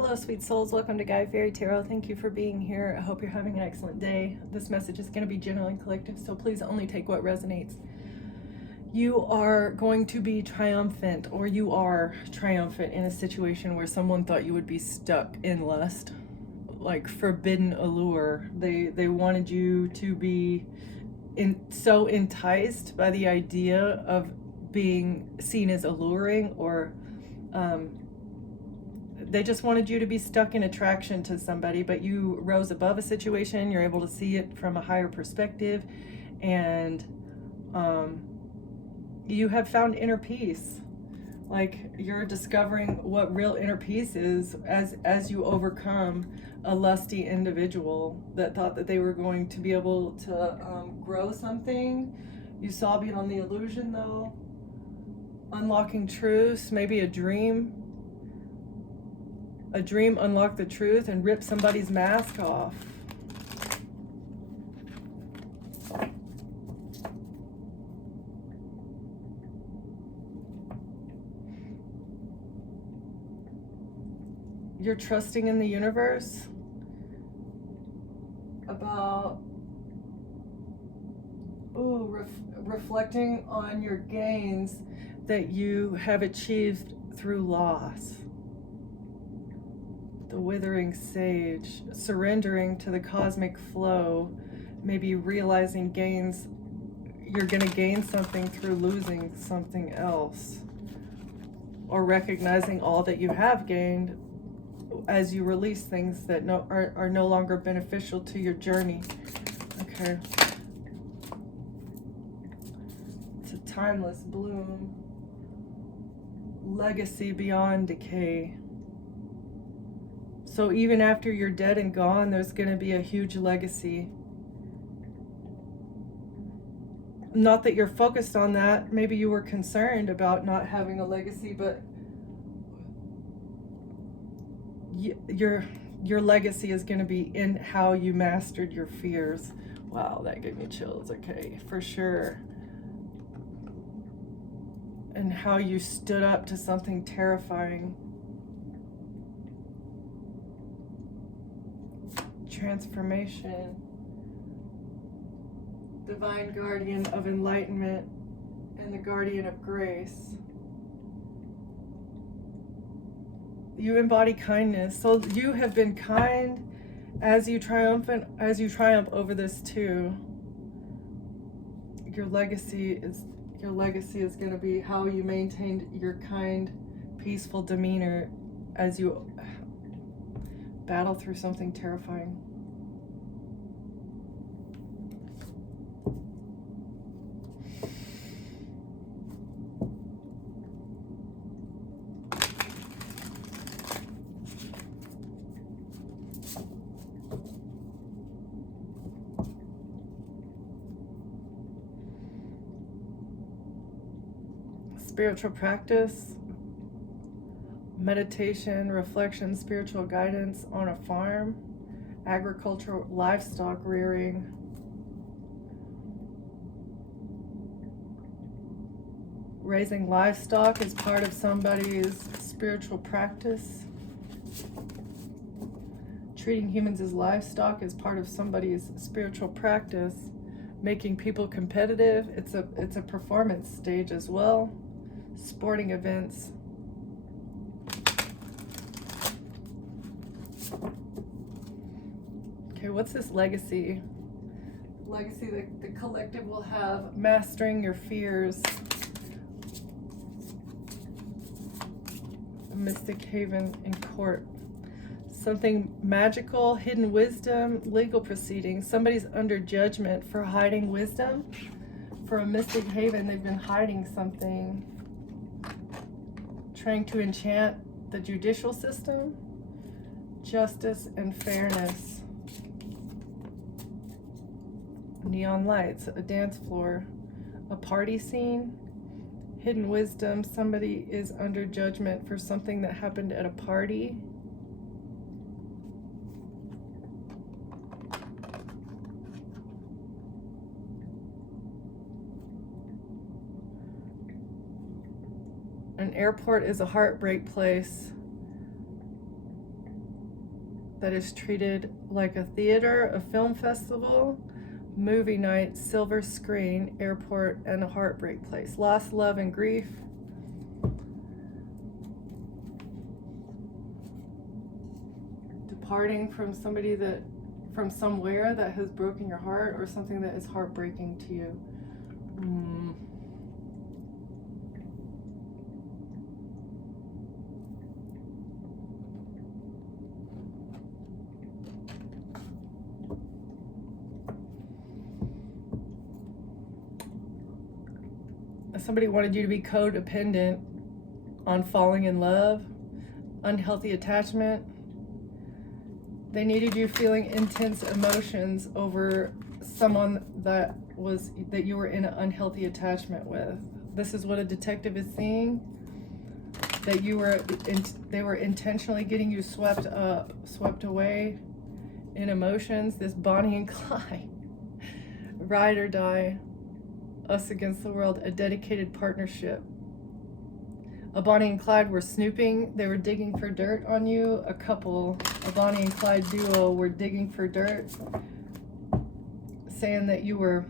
Hello, sweet souls. Welcome to Guy Fairy Tarot. Thank you for being here. I hope you're having an excellent day. This message is going to be general and collective, so please only take what resonates. You are going to be triumphant, or you are triumphant in a situation where someone thought you would be stuck in lust, like forbidden allure. They wanted you to be so enticed by the idea of being seen as alluring, or they just wanted you to be stuck in attraction to somebody, but you rose above a situation. You're able to see it from a higher perspective, and you have found inner peace. Like, you're discovering what real inner peace is as you overcome a lusty individual that thought that they were going to be able to grow something. You saw beyond the illusion, though. Unlocking truths, maybe a dream unlocked the truth and ripped somebody's mask off. You're trusting in the universe about reflecting on your gains that you have achieved through loss. The withering sage, surrendering to the cosmic flow, maybe realizing gains, you're going to gain something through losing something else, or recognizing all that you have gained as you release things that are no longer beneficial to your journey. Okay. It's a timeless bloom. Legacy beyond decay. So even after you're dead and gone, there's going to be a huge legacy. Not that you're focused on that. Maybe you were concerned about not having a legacy, but your legacy is going to be in how you mastered your fears. Wow, that gave me chills. Okay, for sure. And how you stood up to something terrifying. Transformation. Divine guardian of enlightenment and the guardian of grace. You embody kindness. So you have been kind as you triumph over this too. Your legacy is going to be how you maintained your kind, peaceful demeanor as you battle through something terrifying. Spiritual practice, meditation, reflection, spiritual guidance on a farm, agricultural, livestock rearing. Raising livestock is part of somebody's spiritual practice. Treating humans as livestock is part of somebody's spiritual practice. Making people competitive, it's a performance stage as well. Sporting events. Okay, what's this legacy? Legacy that the collective will have. Mastering your fears. Mystic haven in court. Something magical, hidden wisdom, legal proceedings. Somebody's under judgment for hiding wisdom. For a mystic haven, they've been hiding something. Trying to enchant the judicial system. Justice and fairness. Neon lights, a dance floor, a party scene. Hidden wisdom, somebody is under judgment for something that happened at a party. An airport is a heartbreak place. that is treated like a theater, a film festival, movie night, silver screen, airport, and a heartbreak place. Loss, love, and grief. Departing from somebody that, from somewhere that has broken your heart, or something that is heartbreaking to you. Somebody wanted you to be codependent on falling in love, unhealthy attachment. They needed you feeling intense emotions over someone that you were in an unhealthy attachment with. This is what a detective is seeing. That they were intentionally getting you swept away in emotions. This Bonnie and Clyde, ride or die, us against the world, a dedicated partnership. A Bonnie and Clyde were snooping. They were digging for dirt on you. A Bonnie and Clyde duo were digging for dirt, saying that you were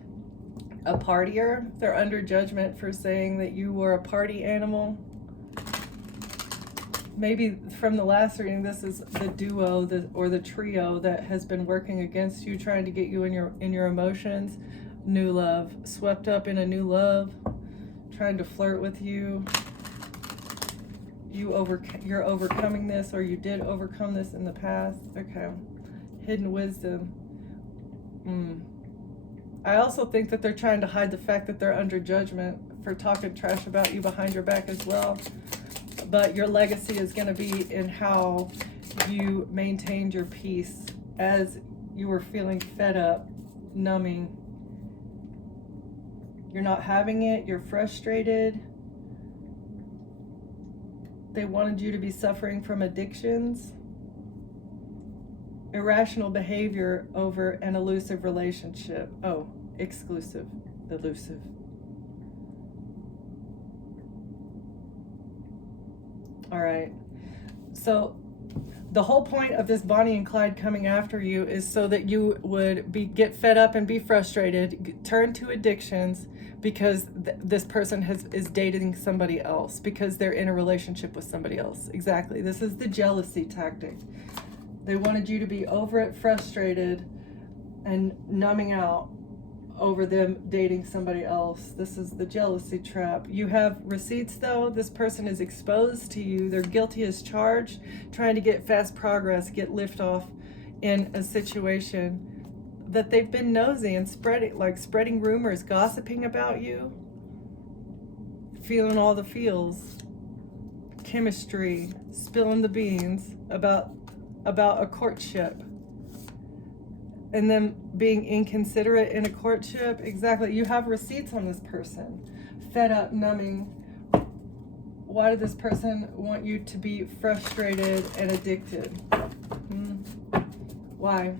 a partier. They're under judgment for saying that you were a party animal. Maybe from the last reading, this is the duo or the trio that has been working against you, trying to get you in your emotions. New love, swept up in a new love, trying to flirt with you. You're overcoming this, or you did overcome this in the past. Okay. Hidden wisdom. I also think that they're trying to hide the fact that they're under judgment for talking trash about you behind your back as well. But your legacy is going to be in how you maintained your peace as you were feeling fed up, numbing. You're not having it, you're frustrated. They wanted you to be suffering from addictions, irrational behavior over an elusive relationship. Oh, exclusive, elusive. All right. So the whole point of this Bonnie and Clyde coming after you is so that you would get fed up and be frustrated, turn to addictions, because this person is dating somebody else, because they're in a relationship with somebody else. Exactly. This is the jealousy tactic. They wanted you to be over it, frustrated, and numbing out over them dating somebody else. This is the jealousy trap. You have receipts though. This person is exposed to you. They're guilty as charged, trying to get fast progress, get lift off in a situation that they've been nosy and spreading rumors, gossiping about you, feeling all the feels, chemistry, spilling the beans about a courtship, and them being inconsiderate in a courtship. Exactly. You have receipts on this person. Fed up, numbing. Why did this person want you to be frustrated and addicted? Why?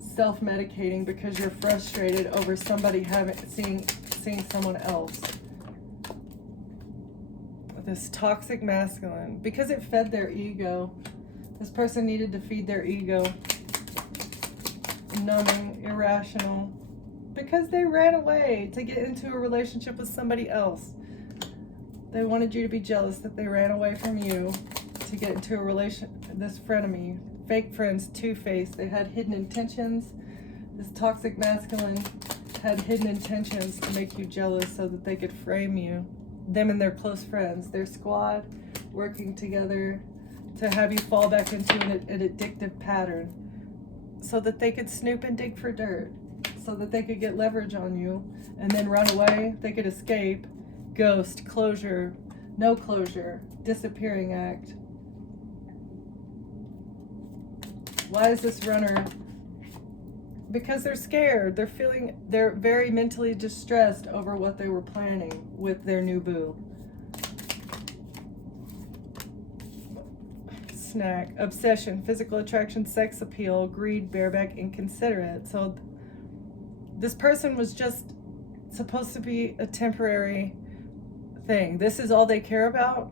Self-medicating because you're frustrated over somebody seeing someone else. This toxic masculine, because it fed their ego. This person needed to feed their ego. Numbing, irrational, because they ran away to get into a relationship with somebody else. They wanted you to be jealous that they ran away from you to get into a this frenemy. Fake friends, two-faced. They had hidden intentions. This toxic masculine had hidden intentions to make you jealous so that they could frame you. Them and their close friends, their squad, working together to have you fall back into an addictive pattern so that they could snoop and dig for dirt, so that they could get leverage on you and then run away. They could escape. Ghost, closure, no closure, disappearing act. Why is this runner? Because they're scared. They're very mentally distressed over what they were planning with their new boo. Snack, obsession, physical attraction, sex appeal, greed, bareback, inconsiderate. So this person was just supposed to be a temporary thing. This is all they care about.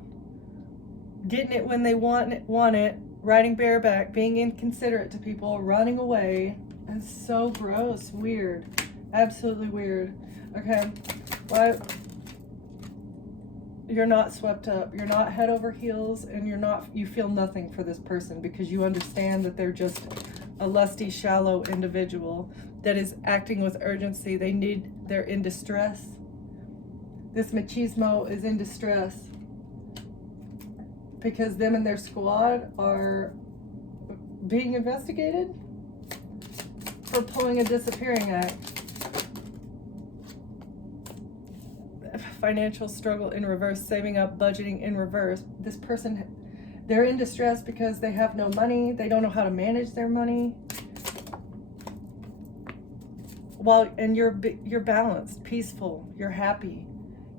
Getting it when they want it, riding bareback, being inconsiderate to people, running away. It's so gross, weird, absolutely weird. Okay, why? You're not swept up, you're not head over heels, and you feel nothing for this person because you understand that they're just a lusty, shallow individual that is acting with urgency. They're in distress. This machismo is in distress because them and their squad are being investigated for pulling a disappearing act. Financial struggle in reverse, saving up, budgeting in reverse. This person, they're in distress because they have no money. They don't know how to manage their money. And you're balanced, peaceful, you're happy.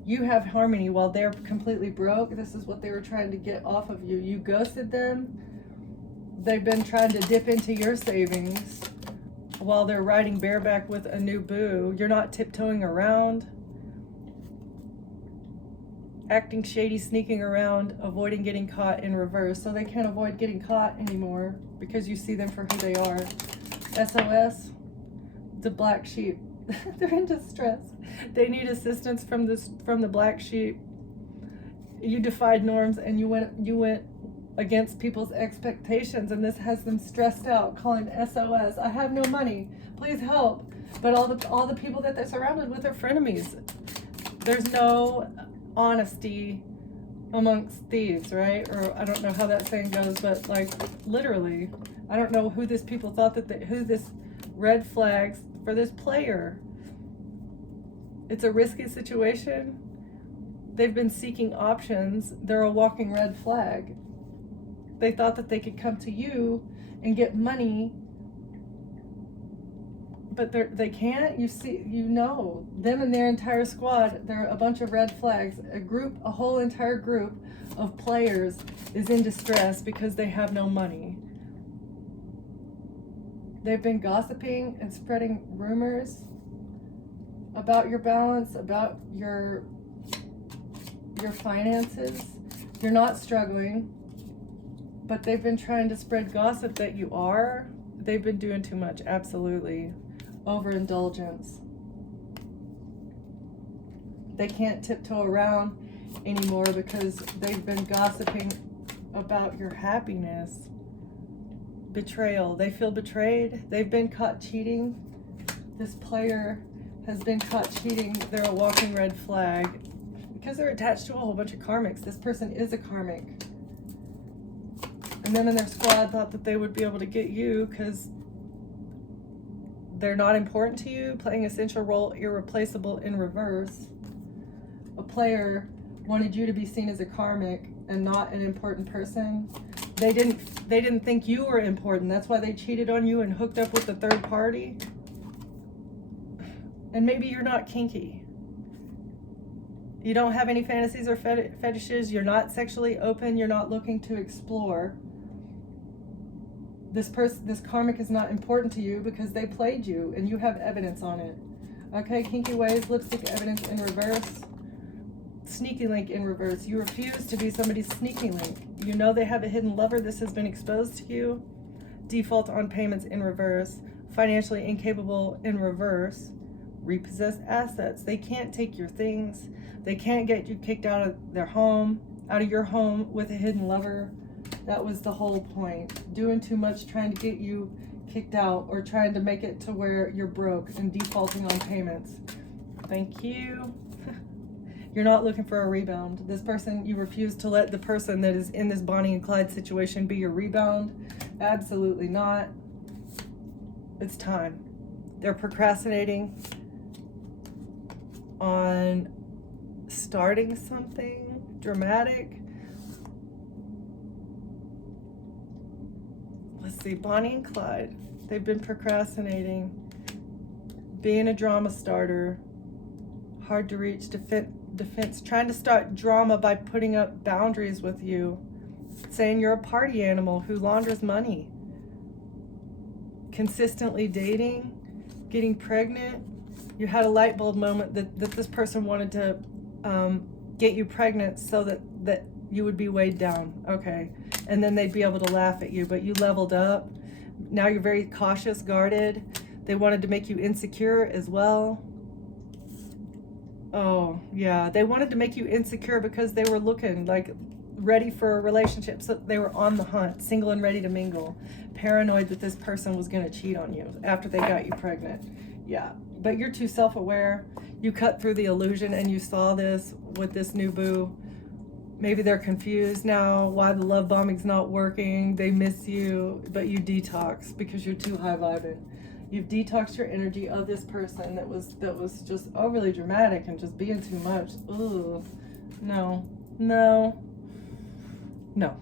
You have harmony while they're completely broke. This is what they were trying to get off of you. You ghosted them. They've been trying to dip into your savings while they're riding bareback with a new boo. You're not tiptoeing around, acting shady, sneaking around, avoiding getting caught in reverse. So they can't avoid getting caught anymore because you see them for who they are. SOS, the black sheep. They're in distress. They need assistance from the black sheep. You defied norms and you went against people's expectations, and this has them stressed out, calling SOS. I have no money. Please help. But all the people that they're surrounded with are frenemies. There's no honesty amongst thieves, right? Or I don't know how that saying goes, but like literally, I don't know who this people thought who this red flags for this player. It's a risky situation. They've been seeking options. They're a walking red flag. They thought that they could come to you and get money, but they can't. Them and their entire squad, they're a bunch of red flags. A whole entire group of players is in distress because they have no money. They've been gossiping and spreading rumors about your balance, about your finances. You're not struggling, but they've been trying to spread gossip that you are. They've been doing too much, absolutely. Overindulgence. They can't tiptoe around anymore because they've been gossiping about your happiness. Betrayal. They feel betrayed. They've been caught cheating. This player has been caught cheating. They're a walking red flag because they're attached to a whole bunch of karmics. This person is a karmic. And them and their squad thought that they would be able to get you because they're not important to you, playing essential role, irreplaceable in reverse. A player wanted you to be seen as a karmic and not an important person. They didn't think you were important. That's why they cheated on you and hooked up with a third party. And maybe you're not kinky. You don't have any fantasies or fetishes. You're not sexually open. You're not looking to explore. This karmic is not important to you because they played you and you have evidence on it. Okay, kinky ways, lipstick evidence in reverse. Sneaky link in reverse. You refuse to be somebody's sneaky link. You know they have a hidden lover. This has been exposed to you. Default on payments in reverse. Financially incapable in reverse. Repossessed assets. They can't take your things. They can't get you kicked out of your home with a hidden lover. That was the whole point. Doing too much, trying to get you kicked out, or trying to make it to where you're broke and defaulting on payments. Thank you. You're not looking for a rebound. This person, you refuse to let the person that is in this Bonnie and Clyde situation be your rebound. Absolutely not. It's time. They're procrastinating on starting something dramatic. Let's see, Bonnie and Clyde. They've been procrastinating, being a drama starter, hard to reach, defense, trying to start drama by putting up boundaries with you, saying you're a party animal who launders money, consistently dating, getting pregnant. You had a light bulb moment that this person wanted to get you pregnant so that you would be weighed down. Okay, and then they'd be able to laugh at you, but you leveled up. Now you're very cautious, guarded. They wanted to make you insecure as well. Oh, yeah. They wanted to make you insecure because they were looking like ready for a relationship. So they were on the hunt, single and ready to mingle, paranoid that this person was going to cheat on you after they got you pregnant. Yeah. But you're too self-aware. You cut through the illusion and you saw this with this new boo. Maybe they're confused now why the love bombing's not working. They miss you, but you detox because you're too high vibing. You've detoxed your energy of this person that was just overly dramatic and just being too much. Ooh, no, no, no.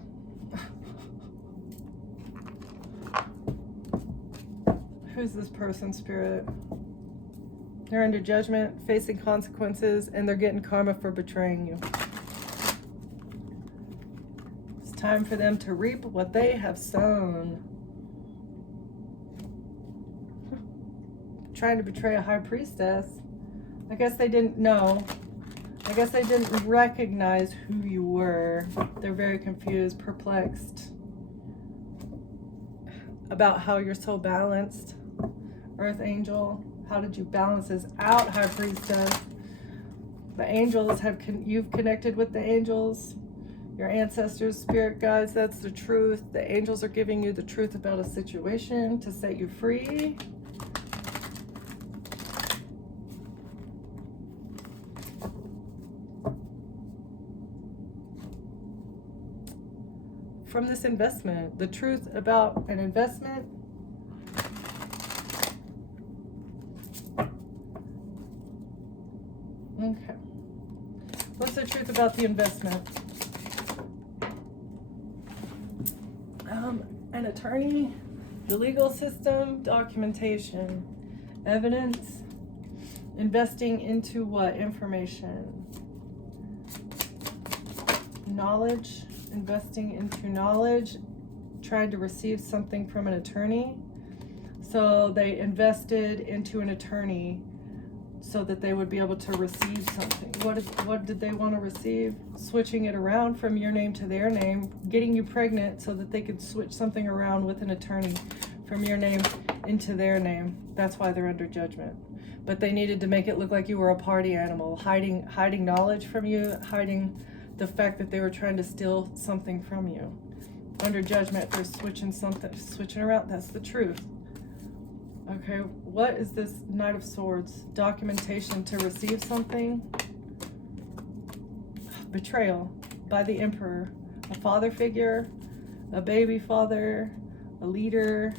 Who's this person, Spirit? They're under judgment, facing consequences, and they're getting karma for betraying you. It's time for them to reap what they have sown. Trying to betray a high priestess. I guess they didn't know. I guess they didn't recognize who you were. They're very confused, perplexed about how you're so balanced. Earth angel, how did you balance this out, high priestess? The angels you've connected with the angels, your ancestors, spirit guides. That's the truth. The angels are giving you the truth about a situation to set you free. From this investment, the truth about an investment. Okay. What's the truth about the investment? An attorney, the legal system, documentation, evidence, investing into what? Information, knowledge. Investing into knowledge, trying to receive something from an attorney. So they invested into an attorney so that they would be able to receive something. What did they want to receive? Switching it around from your name to their name, getting you pregnant so that they could switch something around with an attorney from your name into their name. That's why they're under judgment. But they needed to make it look like you were a party animal, hiding knowledge from you, hiding the fact that they were trying to steal something from you. Under judgment, they're switching around. That's the truth. Okay, what is this Knight of Swords? Documentation to receive something. Betrayal by the Emperor. A father figure, a baby father, a leader,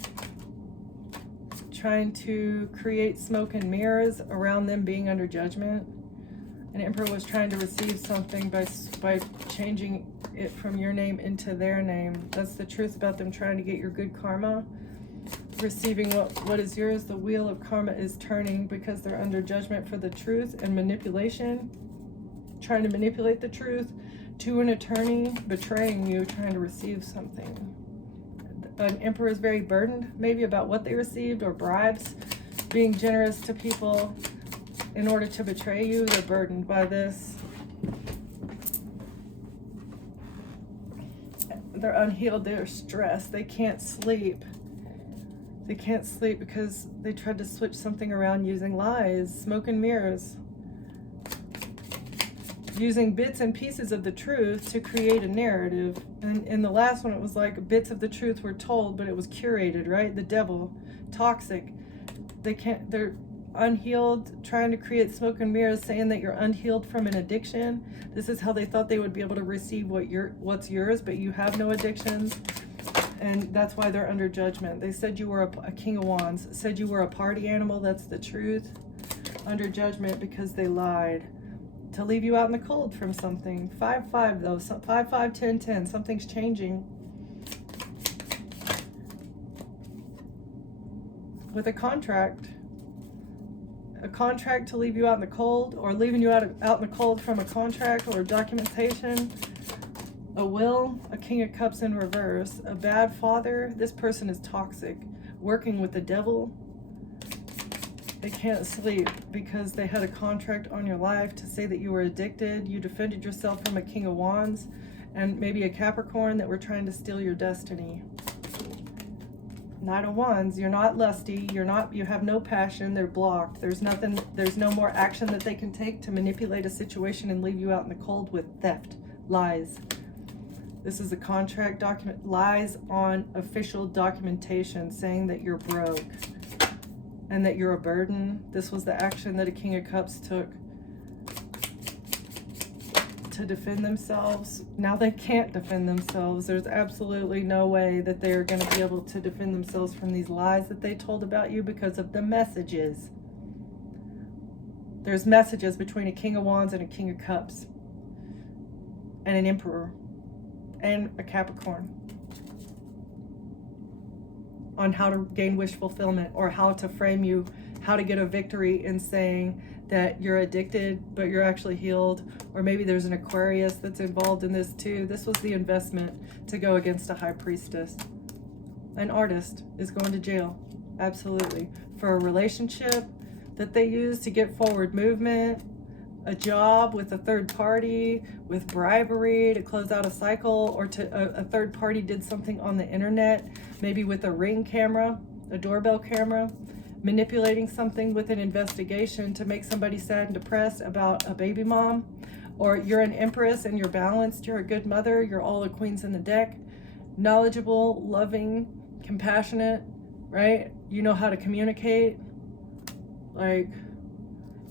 trying to create smoke and mirrors around them being under judgment. An emperor was trying to receive something by changing it from your name into their name. That's the truth about them trying to get your good karma. Receiving what is yours. The wheel of karma is turning because they're under judgment for the truth and manipulation. Trying to manipulate the truth to an attorney, betraying you, trying to receive something. An emperor is very burdened, maybe about what they received or bribes, being generous to people. In order to betray you, they're burdened by this. They're unhealed, they're stressed, they can't sleep. They can't sleep because they tried to switch something around using lies, smoke and mirrors. Using bits and pieces of the truth to create a narrative. And in the last one, it was like bits of the truth were told, but it was curated, right? The devil, toxic. They're unhealed, trying to create smoke and mirrors, saying that you're unhealed from an addiction. This is how they thought they would be able to receive what's yours, but you have no addictions, and that's why they're under judgment. They said you were a king of wands, said you were a party animal. That's the truth. Under judgment because they lied to leave you out in the cold from something. 5-5 though, 5-5 10-10. Something's changing with a contract to leave you out in the cold, or leaving you out in the cold from a contract or documentation. A will, a King of Cups in reverse, a bad father. This person is toxic, working with the devil. They can't sleep because they had a contract on your life to say that you were addicted. You defended yourself from a King of Wands, and maybe a Capricorn that were trying to steal your destiny. Knight of Wands, you're not lusty, you have no passion, they're blocked. There's no more action that they can take to manipulate a situation and leave you out in the cold with theft, lies. This is a contract document, lies on official documentation saying that you're broke and that you're a burden. This was the action that a King of Cups took to defend themselves. Now they can't defend themselves. There's absolutely no way that they're going to be able to defend themselves from these lies that they told about you because of the messages. There's messages between a King of Wands and a King of Cups and an Emperor and a Capricorn on how to gain wish fulfillment, or how to frame you, how to get a victory in saying that you're addicted but you're actually healed. Or maybe there's an Aquarius that's involved in this too. This was the investment to go against a High Priestess. An artist is going to jail, absolutely, for a relationship that they use to get forward movement, a job with a third party, with bribery to close out a cycle, or to a third party did something on the internet, maybe with a Ring camera, a doorbell camera, manipulating something with an investigation to make somebody sad and depressed about a baby mom. Or you're an Empress and you're balanced, you're a good mother, you're all the queens in the deck, knowledgeable, loving, compassionate, right? You know how to communicate, like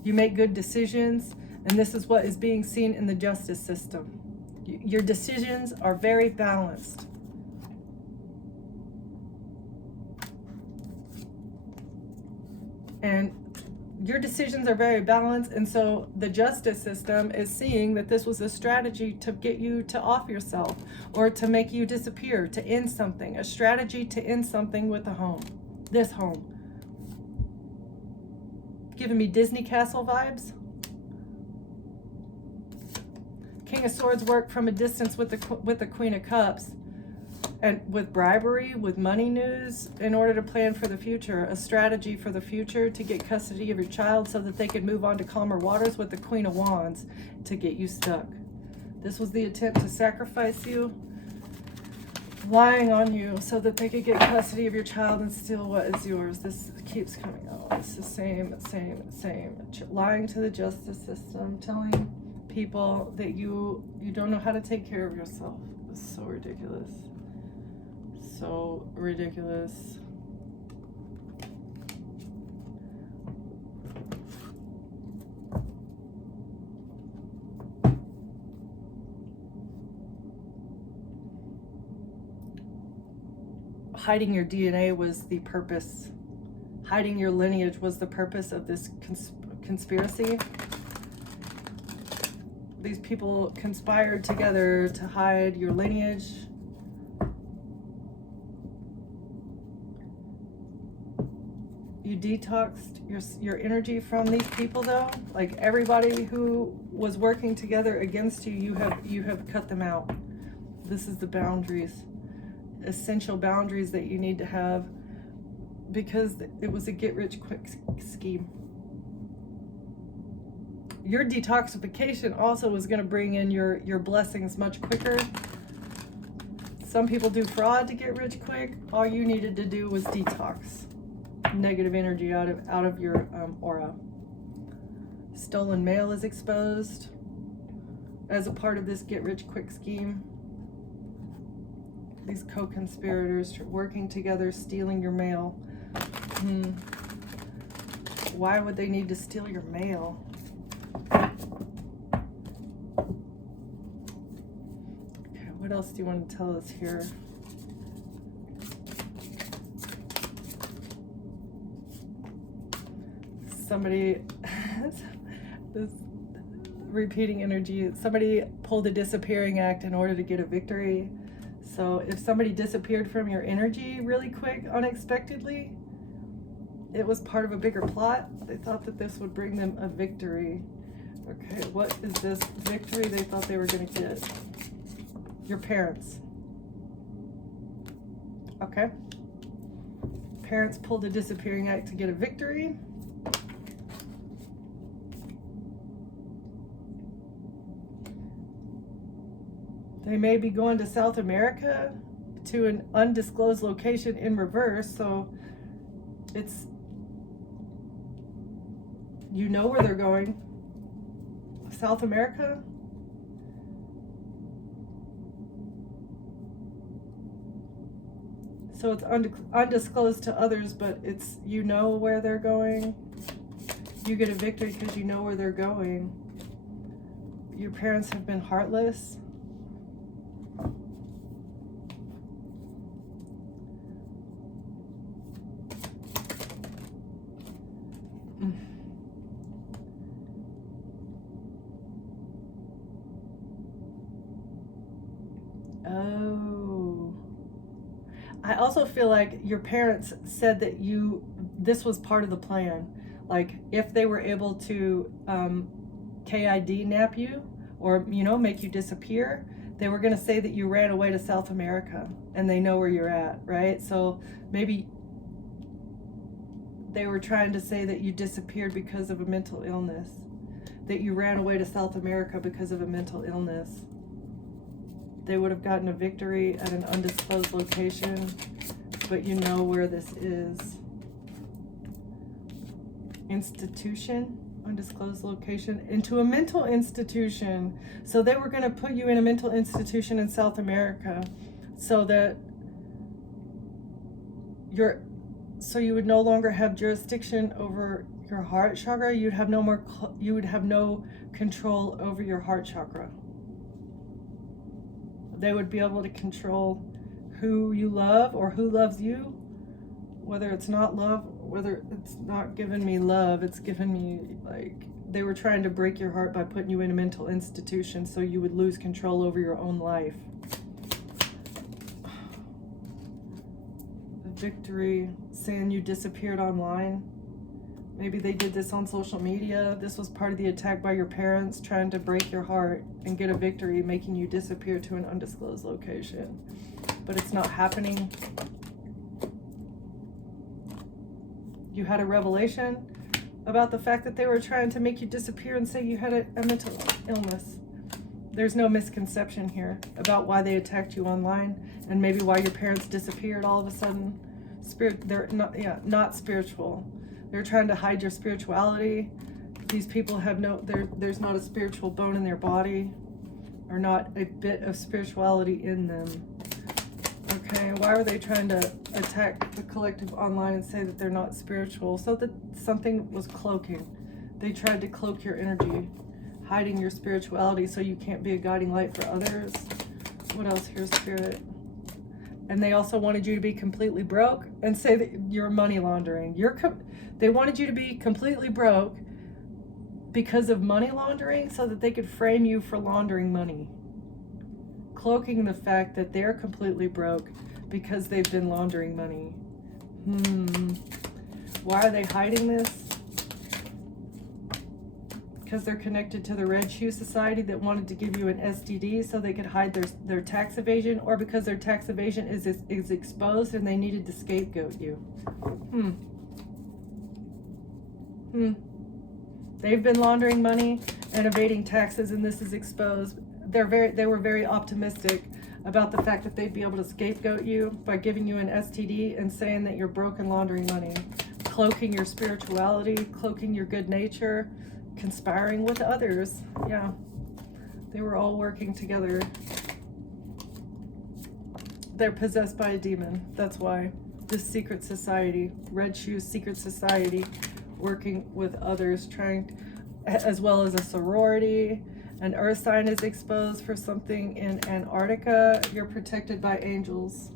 you make good decisions. And this is what is being seen in the justice system. Your decisions are very balanced. And your decisions are very balanced. And so the justice system is seeing that this was a strategy to get you to off yourself, or to make you disappear, to end something, a strategy to end something with a home, this home. Giving me Disney Castle vibes. King of Swords work from a distance with the Queen of Cups, and with bribery, with money news, in order to plan for the future, a strategy for the future to get custody of your child so that they could move on to calmer waters, with the Queen of Wands to get you stuck. This was the attempt to sacrifice you, lying on you so that they could get custody of your child and steal what is yours. This keeps coming out. It's the same. Lying to the justice system, telling people that you don't know how to take care of yourself. It's so ridiculous. So ridiculous. Hiding your DNA was the purpose. Hiding your lineage was the purpose of this conspiracy. These people conspired together to hide your lineage. You detoxed your energy from these people, though. Like everybody who was working together against you, you have cut them out. This is the boundaries, essential boundaries that you need to have, because it was a get-rich-quick scheme. Your detoxification also was going to bring in your blessings much quicker. Some people do fraud to get rich quick. All you needed to do was detox negative energy out of your aura. Stolen mail is exposed as a part of this get-rich-quick scheme. These co-conspirators working together, stealing your mail. Why would they need to steal your mail? Okay, what else do you want to tell us here? Somebody, this repeating energy, somebody pulled a disappearing act in order to get a victory. So if somebody disappeared from your energy really quick, unexpectedly, it was part of a bigger plot. They thought that this would bring them a victory. Okay, what is this victory they thought they were going to get? Your parents. Okay. Parents pulled a disappearing act to get a victory. They may be going to South America to an undisclosed location in reverse. So it's, you know where they're going. South America. So it's undisclosed to others, but it's, you know where they're going. You get a victory because you know where they're going. Your parents have been heartless. Oh. I also feel like your parents said that this was part of the plan. Like if they were able to KID nap you or, make you disappear, they were going to say that you ran away to South America and they know where you're at, right? So maybe they were trying to say that you disappeared because of a mental illness, that you ran away to South America because of a mental illness. They would have gotten a victory at an undisclosed location, but you know where this is. Institution, undisclosed location, into a mental institution. So they were going to put you in a mental institution in South America so that you would no longer have jurisdiction over your heart chakra. You would have no control over your heart chakra. They would be able to control who you love or who loves you, whether it's not love, whether it's not giving me love, it's giving me, like, they were trying to break your heart by putting you in a mental institution so you would lose control over your own life. Victory, saying you disappeared online. Maybe they did this on social media. This was part of the attack by your parents, trying to break your heart and get a victory, making you disappear to an undisclosed location. But it's not happening. You had a revelation about the fact that they were trying to make you disappear and say you had a mental illness. There's no misconception here about why they attacked you online and maybe why your parents disappeared all of a sudden. They're not spiritual. They're trying to hide your spirituality. These people have there's not a spiritual bone in their body, or not a bit of spirituality in them. Okay, why are they trying to attack the collective online and say that they're not spiritual? So that something was cloaking. They tried to cloak your energy, hiding your spirituality so you can't be a guiding light for others. What else here, Spirit? And they also wanted you to be completely broke and say that you're money laundering. They wanted you to be completely broke because of money laundering so that they could frame you for laundering money. Cloaking the fact that they're completely broke because they've been laundering money. Why are they hiding this? Because they're connected to the Red Shoe Society that wanted to give you an STD so they could hide their tax evasion, or because their tax evasion is exposed and they needed to scapegoat you. They've been laundering money and evading taxes, and this is exposed. They were very optimistic about the fact that they'd be able to scapegoat you by giving you an STD and saying that you're broke and laundering money, cloaking your spirituality, cloaking your good nature, conspiring with others. Yeah, they were all working together. They're possessed by a demon. That's why this secret society, Red Shoes Secret Society, working with others, as well as a sorority. An earth sign is exposed for something in Antarctica. You're protected by angels.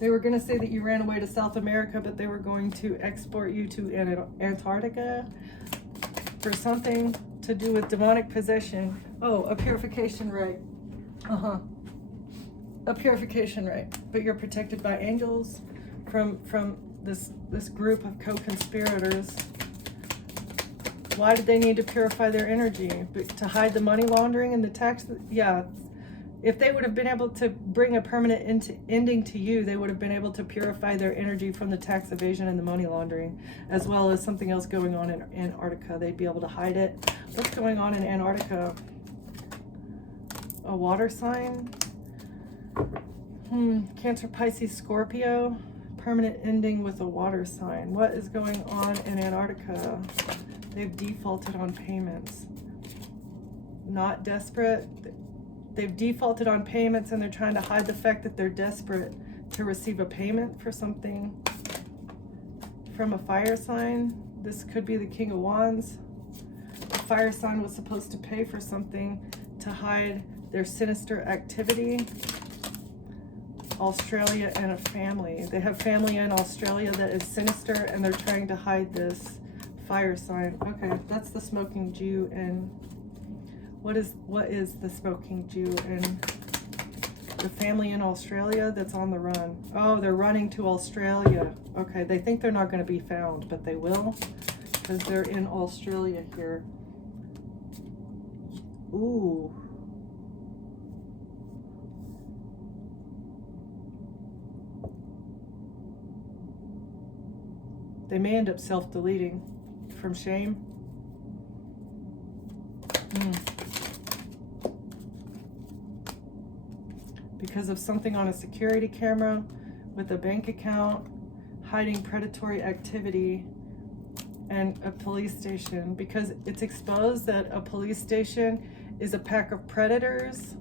They were going to say that you ran away to South America, but they were going to export you to Antarctica for something to do with demonic possession. Oh, a purification rite. A purification rite. But you're protected by angels from this group of co-conspirators. Why did they need to purify their energy? To hide the money laundering and the tax? Yeah. If they would have been able to bring a permanent ending to you, they would have been able to purify their energy from the tax evasion and the money laundering, as well as something else going on in Antarctica. They'd be able to hide it. What's going on in Antarctica? a water sign. Cancer, Pisces, Scorpio. Permanent ending with a water sign. What is going on in Antarctica? They've defaulted on payments. Not desperate. They've defaulted on payments and they're trying to hide the fact that they're desperate to receive a payment for something from a fire sign. This could be the King of Wands. The fire sign was supposed to pay for something to hide their sinister activity. Australia and a family. They have family in Australia that is sinister and they're trying to hide this fire sign. Okay, that's the smoking Jew. And what is the smoking Jew and the family in Australia that's on the run? Oh, they're running to Australia. Okay, they think they're not going to be found, but they will because they're in Australia here. Ooh. They may end up self-deleting from shame. Because of something on a security camera with a bank account, hiding predatory activity, and a police station. Because it's exposed that a police station is a pack of predators,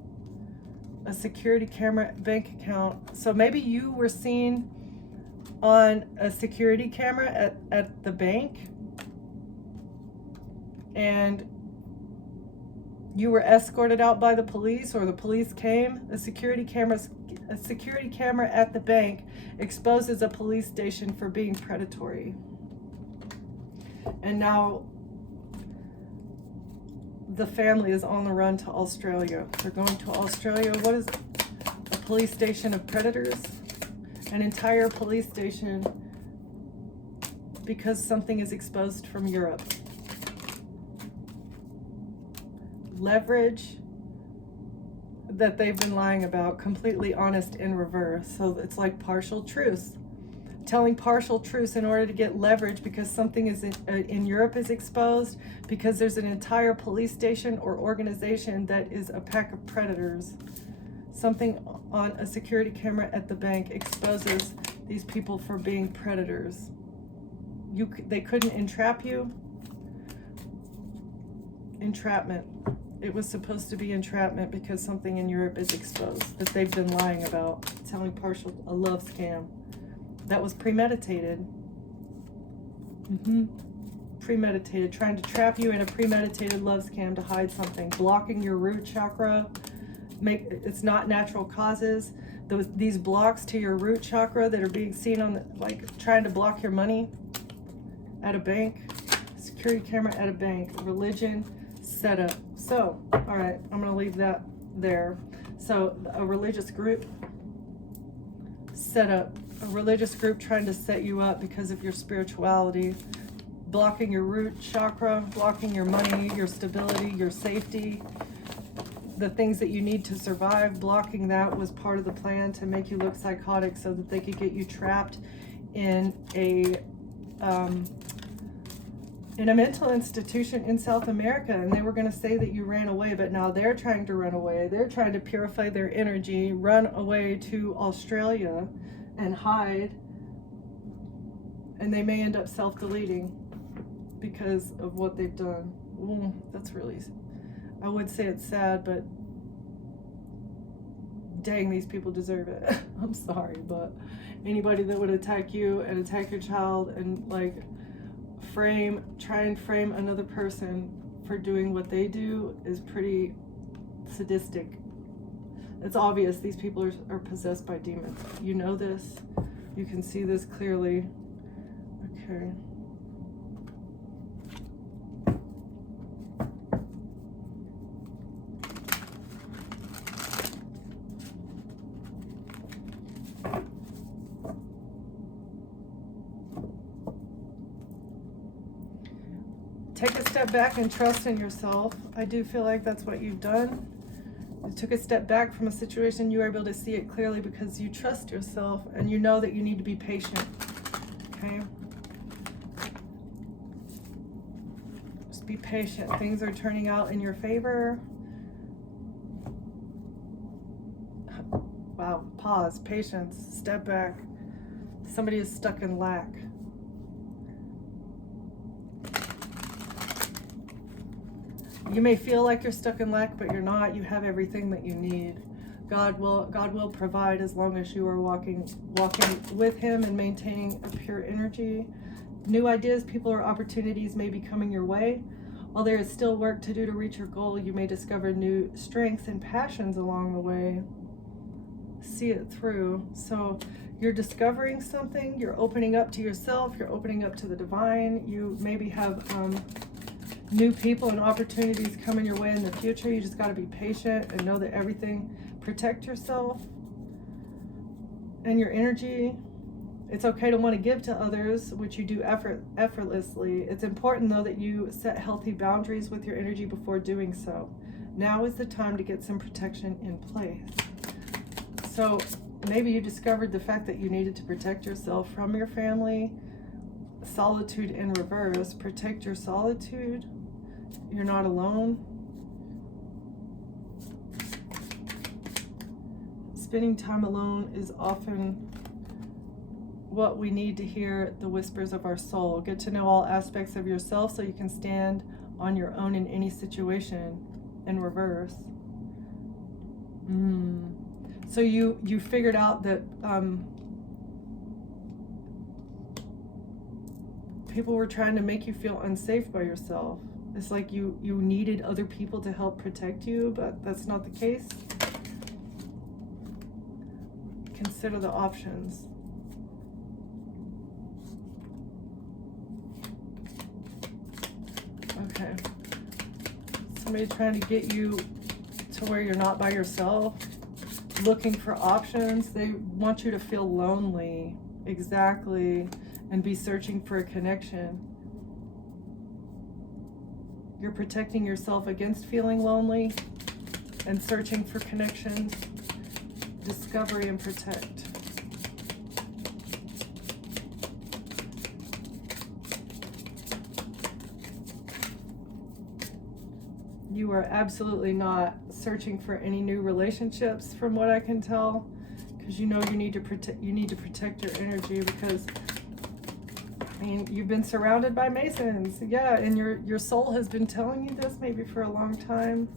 a security camera, bank account. So maybe you were seen on a security camera at the bank and you were escorted out by the police, or the police came. A security camera at the bank exposes a police station for being predatory. And now the family is on the run to Australia. They're going to Australia. What is a police station of predators? An entire police station because something is exposed from Europe. Leverage that they've been lying about, completely honest in reverse. So it's like partial truths. Telling partial truths in order to get leverage because something is in Europe is exposed, because there's an entire police station or organization that is a pack of predators. Something on a security camera at the bank exposes these people for being predators. They couldn't entrap you. Entrapment. It was supposed to be entrapment because something in Europe is exposed that they've been lying about, telling a love scam. That was premeditated. Premeditated, trying to trap you in a premeditated love scam to hide something, blocking your root chakra. It's not natural causes. These blocks to your root chakra that are being seen on trying to block your money at a bank, security camera at a bank, religion setup. So, all right, I'm going to leave that there. So, a religious group set up, a religious group trying to set you up because of your spirituality, blocking your root chakra, blocking your money, your stability, your safety, the things that you need to survive. Blocking that was part of the plan to make you look psychotic so that they could get you trapped in a mental institution in South America, and they were going to say that you ran away, but now they're trying to run away. They're trying to purify their energy, run away to Australia and hide, and they may end up self-deleting because of what they've done. That's really, I would say it's sad, but dang, these people deserve it. I'm sorry, but anybody that would attack you and attack your child and try and frame another person for doing what they do is pretty sadistic. It's obvious these people are possessed by demons. You know this. You can see this clearly. Okay. Take a step back and trust in yourself. I do feel like that's what you've done. You took a step back from a situation. You were able to see it clearly because you trust yourself and you know that you need to be patient. Okay? Just be patient. Things are turning out in your favor. Wow, pause, patience, step back. Somebody is stuck in lack. You may feel like you're stuck in lack, but you're not. You have everything that you need. God will provide as long as you are walking with him and maintaining a pure energy. New ideas, people, or opportunities may be coming your way. While there is still work to do to reach your goal, you may discover new strengths and passions along the way. See it through. So you're discovering something, you're opening up to yourself, you're opening up to the divine. You maybe have new people and opportunities coming your way in the future. You just got to be patient and know that everything, protect yourself and your energy. It's okay to want to give to others, which you do effortlessly. It's important, though, that you set healthy boundaries with your energy before doing so. Now is the time to get some protection in place. So maybe you discovered the fact that you needed to protect yourself from your family. Solitude in reverse. Protect your solitude. You're not alone. Spending time alone is often what we need to hear, the whispers of our soul. Get to know all aspects of yourself so you can stand on your own in any situation. In reverse. So you figured out that people were trying to make you feel unsafe by yourself. It's like you needed other people to help protect you, but that's not the case. Consider the options. Okay. Somebody trying to get you to where you're not by yourself, looking for options. They want you to feel lonely, exactly, and be searching for a connection. You're protecting yourself against feeling lonely and searching for connections, discovery, and protect. You are absolutely not searching for any new relationships, from what I can tell, because you know you need to protect your energy, because I mean, you've been surrounded by Masons, yeah, and your soul has been telling you this maybe for a long time.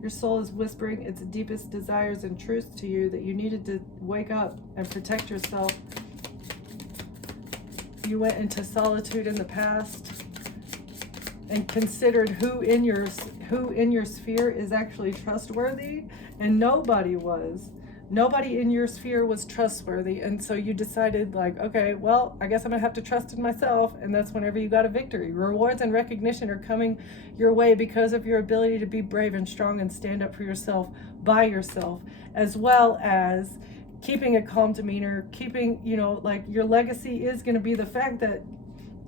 Your soul is whispering its deepest desires and truths to you, that you needed to wake up and protect yourself. You went into solitude in the past and considered who in your sphere is actually trustworthy, and nobody was. Nobody in your sphere was trustworthy, and so you decided, like, okay, well, I guess I'm gonna have to trust in myself, and that's whenever you got a victory. Rewards and recognition are coming your way because of your ability to be brave and strong and stand up for yourself by yourself, as well as keeping a calm demeanor, keeping, like, your legacy is gonna be the fact that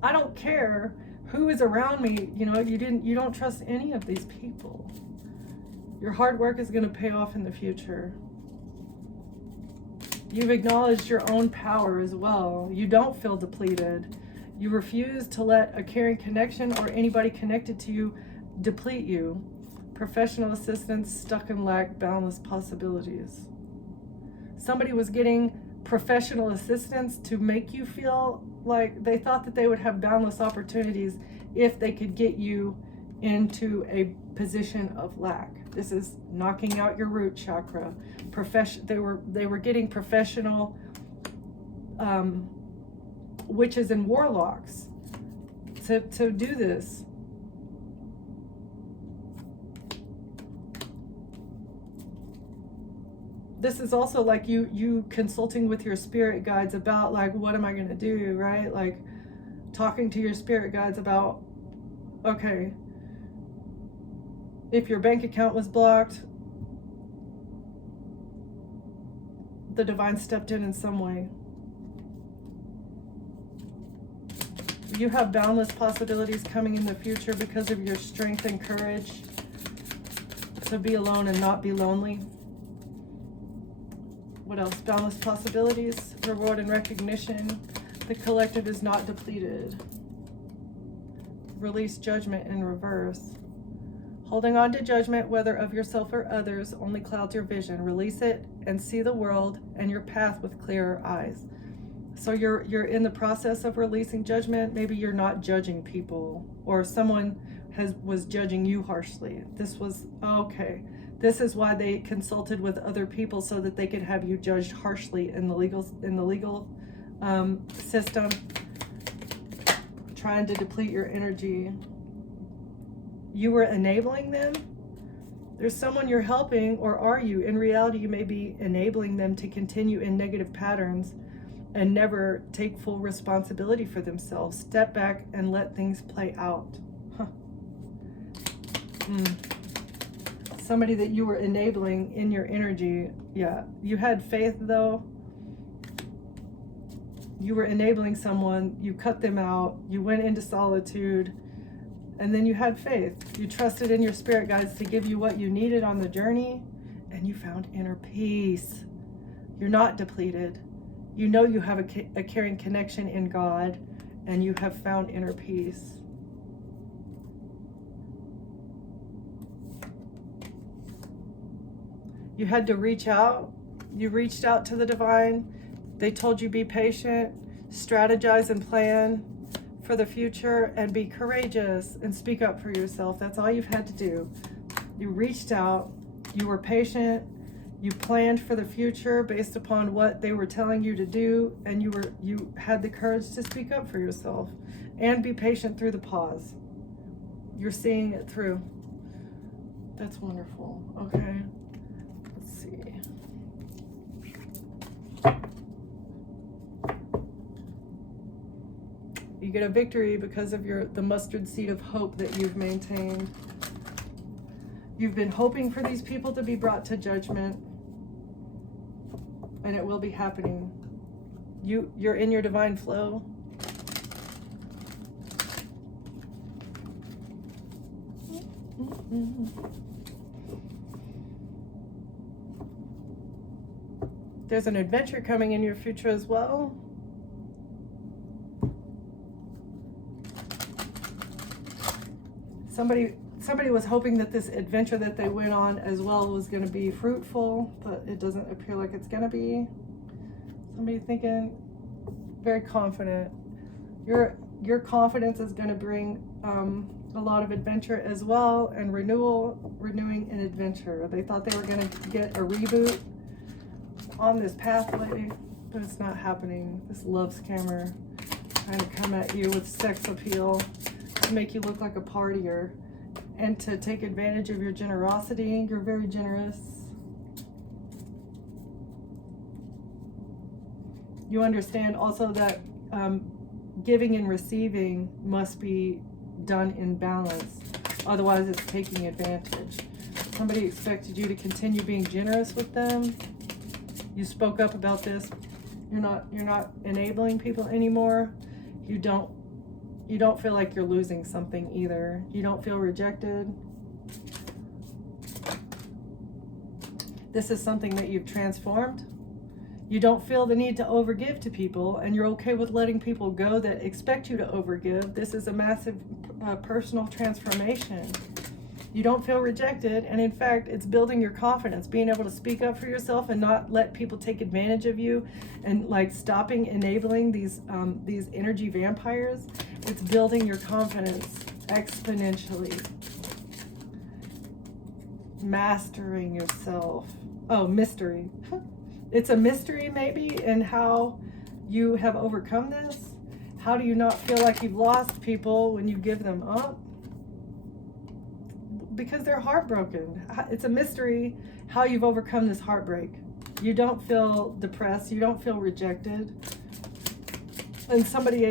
I don't care who is around me, you don't trust any of these people. Your hard work is gonna pay off in the future. You've acknowledged your own power as well. You don't feel depleted. You refuse to let a caring connection or anybody connected to you deplete you. Professional assistance, stuck in lack, boundless possibilities. Somebody was getting professional assistance to make you feel like they thought that they would have boundless opportunities if they could get you into a position of lack. This is knocking out your root chakra. They were getting professional witches and warlocks to do this. This is also like you consulting with your spirit guides about, like, what am I going to do, right? Like talking to your spirit guides about, okay, if your bank account was blocked, the divine stepped in some way. You have boundless possibilities coming in the future because of your strength and courage to be alone and not be lonely. What else? Boundless possibilities, reward and recognition. The collective is not depleted. Release judgment in reverse. Holding on to judgment, whether of yourself or others, only clouds your vision. Release it and see the world and your path with clearer eyes. So you're in the process of releasing judgment. Maybe you're not judging people, or someone was judging you harshly. This was okay. This is why they consulted with other people, so that they could have you judged harshly in the legal system, trying to deplete your energy. You were enabling them. There's someone you're helping, or are you? In reality, you may be enabling them to continue in negative patterns and never take full responsibility for themselves. Step back and let things play out. Huh. Somebody that you were enabling in your energy. Yeah, you had faith though. You were enabling someone, you cut them out, you went into solitude, and then you had faith. You trusted in your spirit guides to give you what you needed on the journey, and you found inner peace. You're not depleted. You know you have a caring connection in God, and you have found inner peace. You had to reach out. You reached out to the divine. They told you be patient, strategize and plan for the future, and be courageous and speak up for yourself. That's all you've had to do. You reached out, you were patient, you planned for the future based upon what they were telling you to do, and you had the courage to speak up for yourself and be patient through the pause. You're seeing it through. That's wonderful. Okay. Let's see. You get a victory because of the mustard seed of hope that you've maintained. You've been hoping for these people to be brought to judgment, and it will be happening. You're in your divine flow. There's an adventure coming in your future as well. Somebody was hoping that this adventure that they went on as well was going to be fruitful, but it doesn't appear like it's going to be. Somebody thinking very confident. Your confidence is going to bring a lot of adventure as well, and renewing an adventure. They thought they were going to get a reboot on this pathway, but it's not happening. This love scammer trying to come at you with sex appeal to make you look like a partier and to take advantage of your generosity. You're very generous. You understand also that giving and receiving must be done in balance. Otherwise, it's taking advantage. Somebody expected you to continue being generous with them. You spoke up about this. You're not enabling people anymore. You don't feel like you're losing something either. You don't feel rejected. This is something that you've transformed. You don't feel the need to overgive to people, and you're okay with letting people go that expect you to overgive. This is a massive personal transformation. You don't feel rejected, and in fact, it's building your confidence, being able to speak up for yourself and not let people take advantage of you, and like stopping enabling these energy vampires. It's building your confidence exponentially. Mastering yourself. Oh, mystery. It's a mystery maybe in how you have overcome this. How do you not feel like you've lost people when you give them up? Because they're heartbroken. It's a mystery how you've overcome this heartbreak. You don't feel depressed. You don't feel rejected. And somebody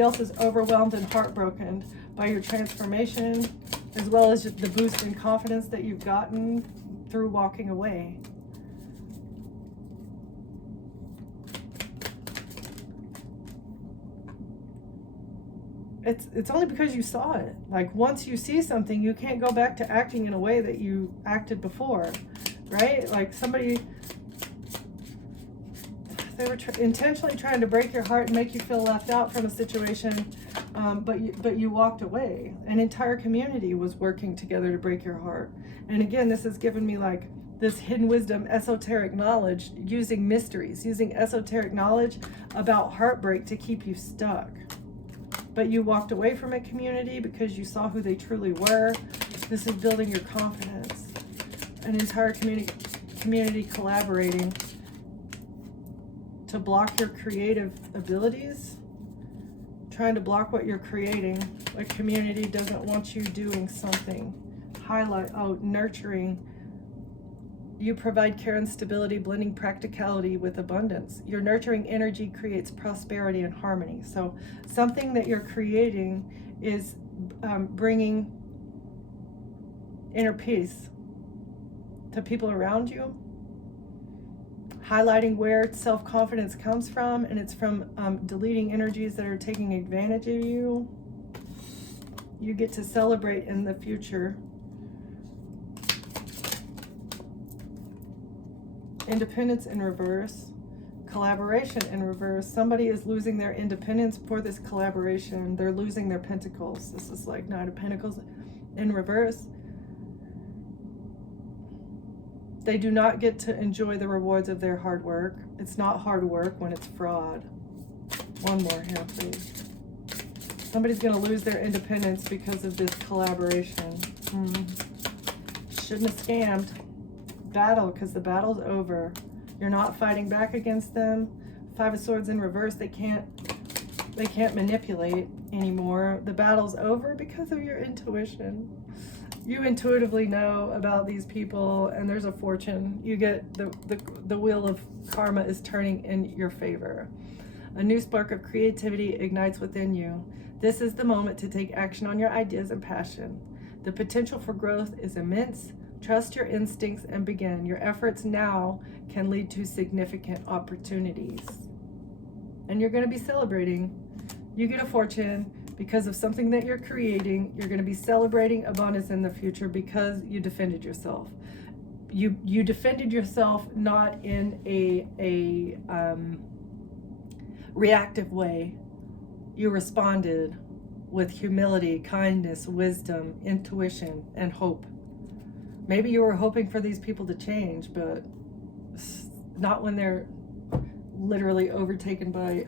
else is overwhelmed and heartbroken by your transformation, as well as the boost in confidence that you've gotten through walking away. It's only because you saw it. Like, once you see something, you can't go back to acting in a way that you acted before, right? Like, They were intentionally trying to break your heart and make you feel left out from a situation, but you walked away. An entire community was working together to break your heart. And again, this has given me like this hidden wisdom, esoteric knowledge, using mysteries, using esoteric knowledge about heartbreak to keep you stuck. But you walked away from a community because you saw who they truly were. This is building your confidence. An entire community collaborating to block your creative abilities, trying to block what you're creating. A community doesn't want you doing something. Nurturing. You provide care and stability, blending practicality with abundance. Your nurturing energy creates prosperity and harmony. So something that you're creating is bringing inner peace to people around you, highlighting where self-confidence comes from, and it's from deleting energies that are taking advantage of you. You get to celebrate in the future. Independence in reverse, collaboration in reverse. Somebody is losing their independence for this collaboration. They're losing their pentacles. This is like Knight of Pentacles in reverse. They do not get to enjoy the rewards of their hard work. It's not hard work when it's fraud. One more here, please. Somebody's going to lose their independence because of this collaboration. Shouldn't have scammed. Battle, because the battle's over. You're not fighting back against them. Five of Swords in reverse. They can't manipulate anymore. The battle's over because of your intuition. You intuitively know about these people, and there's a fortune. You get the wheel of karma is turning in your favor. A new spark of creativity ignites within you. This is the moment to take action on your ideas and passion. The potential for growth is immense. Trust your instincts and begin. Your efforts now can lead to significant opportunities. And you're going to be celebrating. You get a fortune because of something that you're creating. You're going to be celebrating abundance in the future because you defended yourself. You defended yourself not in a reactive way. You responded with humility, kindness, wisdom, intuition, and hope. Maybe you were hoping for these people to change, but not when they're literally overtaken by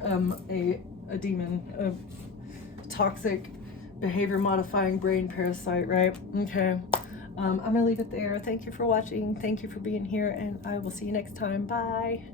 a demon, a toxic behavior modifying brain parasite, right? Okay. I'm going to leave it there. Thank you for watching. Thank you for being here, and I will see you next time. Bye.